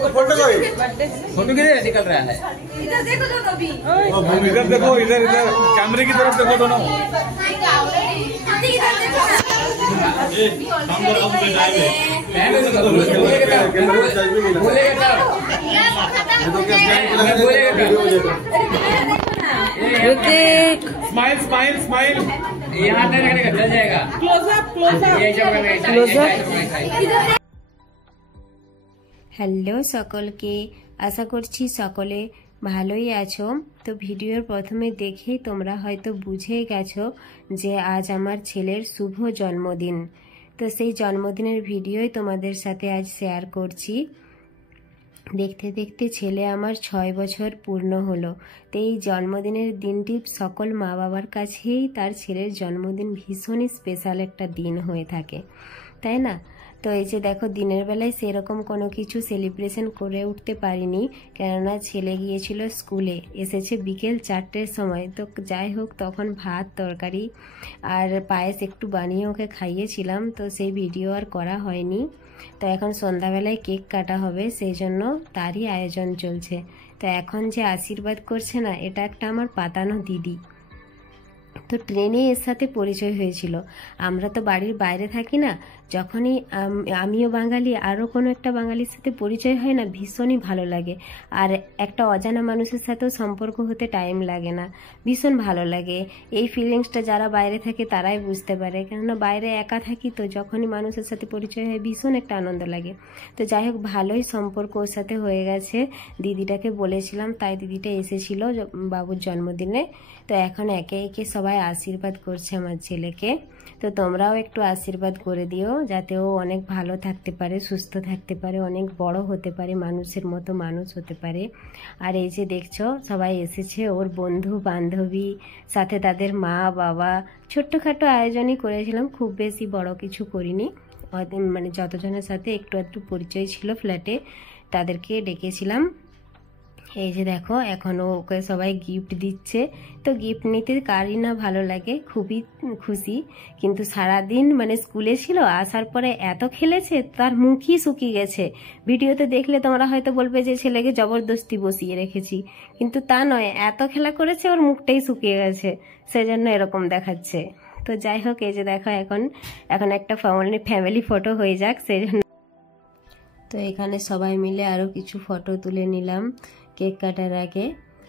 Photo किधर निकल रहा है? इधर देखो तो कभी। इधर देखो, इधर इधर कैमरे की तरफ देखो दोनों। स्माइल स्माइल स्माइल, यहाँ रखने का चल जाएगा। হ্যালো সকলকে, আশা করছি সকলে ভালোই আছো। তো ভিডিওর প্রথমে দেখেই তোমরা হয়তো বুঝেই গেছো যে আজ আমার ছেলের শুভ জন্মদিন। তো সেই জন্মদিনের ভিডিওই তোমাদের সাথে আজ শেয়ার করছি। দেখতে দেখতে ছেলে আমার 6 বছর পূর্ণ হলো। তো এই জন্মদিনের দিনটি সকল মা বাবার কাছেই তার ছেলের জন্মদিন ভীষণই স্পেশাল একটা দিন হয়ে থাকে, তাই না? তো এই যে দেখো, দিনের বেলায় সেরকম কোনো কিছু সেলিব্রেশন করে উঠতে পারিনি, কেননা ছেলে গিয়েছিল স্কুলে, এসেছে বিকেল 4টের সময়। তো যাই হোক, তখন ভাত তরকারি আর পায়েস একটু বানিয়ে ওকে খাইয়েছিলাম, তো সেই ভিডিও আর করা হয়নি। তো এখন সন্ধ্যাবেলায় কেক কাটা হবে, সেই জন্য তারই আয়োজন চলছে। তো এখন যে আশীর্বাদ করছে না, এটা একটা আমার পাতানো দিদি। তো ট্রেনে এর সাথে পরিচয় হয়েছিল। আমরা তো বাড়ির বাইরে থাকি না, যখনই আমিও বাঙালি, আরও কোনো একটা বাঙালির সাথে পরিচয় হয় না, ভীষণই ভালো লাগে। আর একটা অজানা মানুষের সাথেও সম্পর্ক হতে টাইম লাগে না, ভীষণ ভালো লাগে। এই ফিলিংসটা যারা বাইরে থাকে তারাই বুঝতে পারে, কেননা বাইরে একা থাকি, তো যখনই মানুষের সাথে পরিচয় হয় ভীষণ একটা আনন্দ লাগে। তো যাই হোক, ভালোই সম্পর্ক ওর সাথে হয়ে গেছে। দিদিটাকে বলেছিলাম, তাই দিদিটা এসেছিল বাবুর জন্মদিনে। তো এখন একে একে সবাই আশীর্বাদ করছে আমার ছেলেকে। তো তোমরাও একটু আশীর্বাদ করে দিও, যাতে ও অনেক ভালো থাকতে পারে, সুস্থ থাকতে পারে, অনেক বড় হতে পারে, মানুষের মতো মানুষ হতে পারে। আর এই যে দেখছো, সবাই এসেছে, ওর বন্ধু বান্ধবী, সাথে তাদের মা বাবা। ছোট্টখাটো আয়োজনই করেছিলাম, খুব বেশি বড় কিছু করিনি। মানে যতজনের সাথে একটু একটু পরিচয় ছিল ফ্ল্যাটে, তাদেরকে ডেকেছিলাম। এই যে দেখো, এখনও ওকে সবাই গিফট দিচ্ছে। তো গিফট নিতে কারই না ভালো লাগে, খুবই খুশি। কিন্তু সারাদিন মানে স্কুলে ছিল, আসার পরে এত খেলেছে, তার মুখই শুকিয়ে গেছে। ভিডিওতে দেখলে তোমরা হয়তো বলবে যে ছেলেকে জবরদস্তি বসিয়ে রেখেছি, কিন্তু তা নয়, এত খেলা করেছে ওর মুখটাই শুকিয়ে গেছে, সেজন্য এরকম দেখাচ্ছে। তো যাই হোক, এই যে দেখো, এখন একটা ফ্যামিলি ফটো হয়ে যাক, সেই জন্য। তো এখানে সবাই মিলে আরও কিছু ফটো তুলে নিলাম কেক কাটার আগে।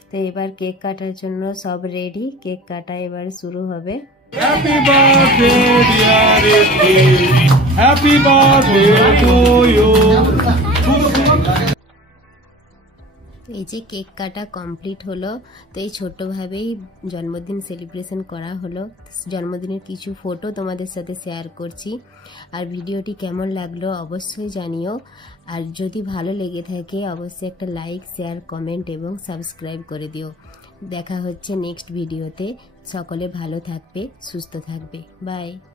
তো এবার কেক কাটার জন্য সব রেডি, কেক কাটা এবার শুরু হবে। Happy birthday dear Ricky, happy birthday to you. এই যে কেক কাটা কমপ্লিট হলো। তো এই ছোট্টভাবেই জন্মদিন সেলিব্রেশন করা হলো। জন্মদিনের কিছু ফটো তোমাদের সাথে শেয়ার করছি। আর ভিডিওটি কেমন লাগলো অবশ্যই জানিও। আর যদি ভালো লেগে থাকে অবশ্যই একটা লাইক, শেয়ার, কমেন্ট এবং সাবস্ক্রাইব করে দিও। দেখা হচ্ছে নেক্সট ভিডিওতে। সকলে ভালো থাকবে, সুস্থ থাকবে। বাই।